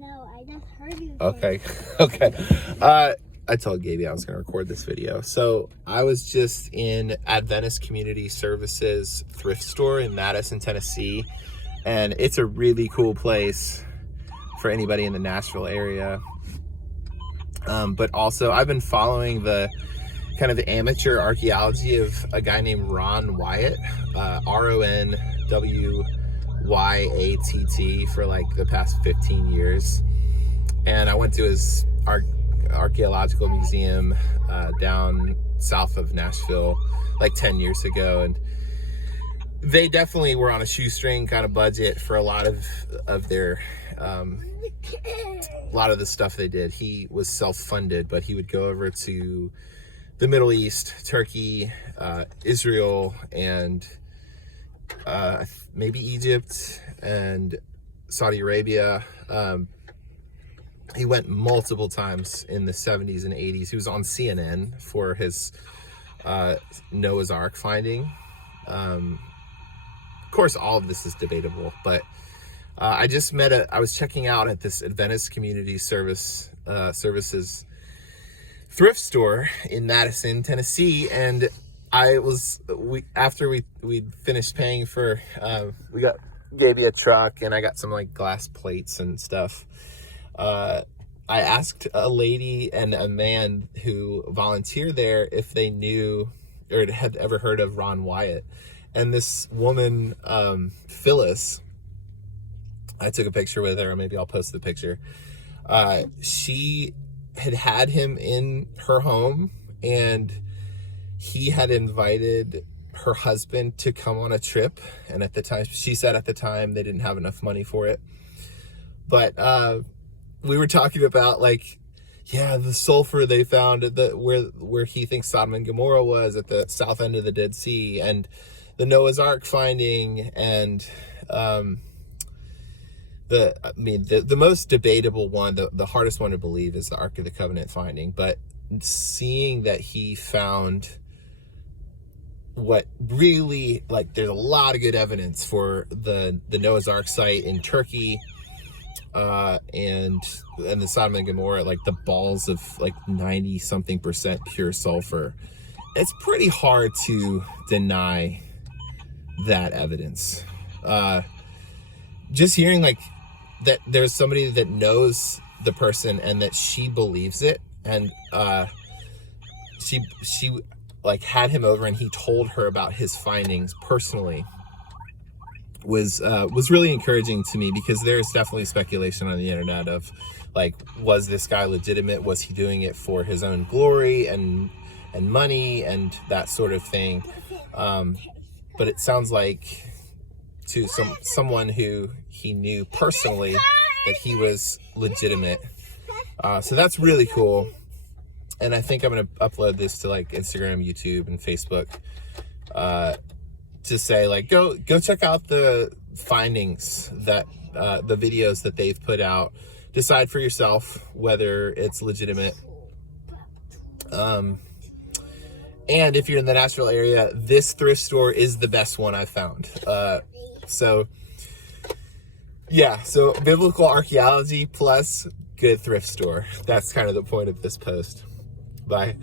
know. I just heard you. Okay. Okay. I told Gaby I was going to record this video. So I was just in Adventist Community Services thrift store in Madison, Tennessee. And it's a really cool place for anybody in the Nashville area. But also I've been following the kind of the amateur archaeology of a guy named Ron Wyatt, RONWYATT, for like the past 15 years. And I went to his archaeological museum down south of Nashville like 10 years ago, and they definitely were on a shoestring kind of budget for a lot of their a lot of the stuff they did. He was self-funded, but he would go over to the Middle East, Turkey, Israel, and maybe Egypt and Saudi Arabia. He went multiple times in the 70s and 80s. He was on CNN for his Noah's Ark finding. Of course, all of this is debatable, but I just I was checking out at this Adventist Community Services thrift store in Madison, Tennessee, and after we finished paying for, we got Gaby a truck, and I got some like glass plates and stuff. I asked a lady and a man who volunteered there if they knew or had ever heard of Ron Wyatt. And this woman, Phyllis, I took a picture with her, or maybe I'll post the picture. She had him in her home, and he had invited her husband to come on a trip. And at the time, she said at the time they didn't have enough money for it. But, we were talking about like, yeah, the sulfur they found at where he thinks Sodom and Gomorrah was at the south end of the Dead Sea, and the Noah's Ark finding, and the most debatable one, the hardest one to believe, is the Ark of the Covenant finding. But seeing that he found what really, like, there's a lot of good evidence for the Noah's Ark site in Turkey, and the Sodom and Gomorrah, like the balls of like 90-something% pure sulfur. It's pretty hard to deny that evidence. Just hearing like that there's somebody that knows the person and that she believes it, and she like had him over and he told her about his findings personally, was really encouraging to me, because there's definitely speculation on the internet of like, was this guy legitimate? Was he doing it for his own glory and money and that sort of thing? But it sounds like to someone who he knew personally that he was legitimate. So that's really cool. And I think I'm going to upload this to like Instagram, YouTube, and Facebook, to say like, go check out the findings, that the videos that they've put out. Decide for yourself whether it's legitimate. And if you're in the Nashville area, this thrift store is the best one I've found. So biblical archaeology plus good thrift store. That's kind of the point of this post. Bye.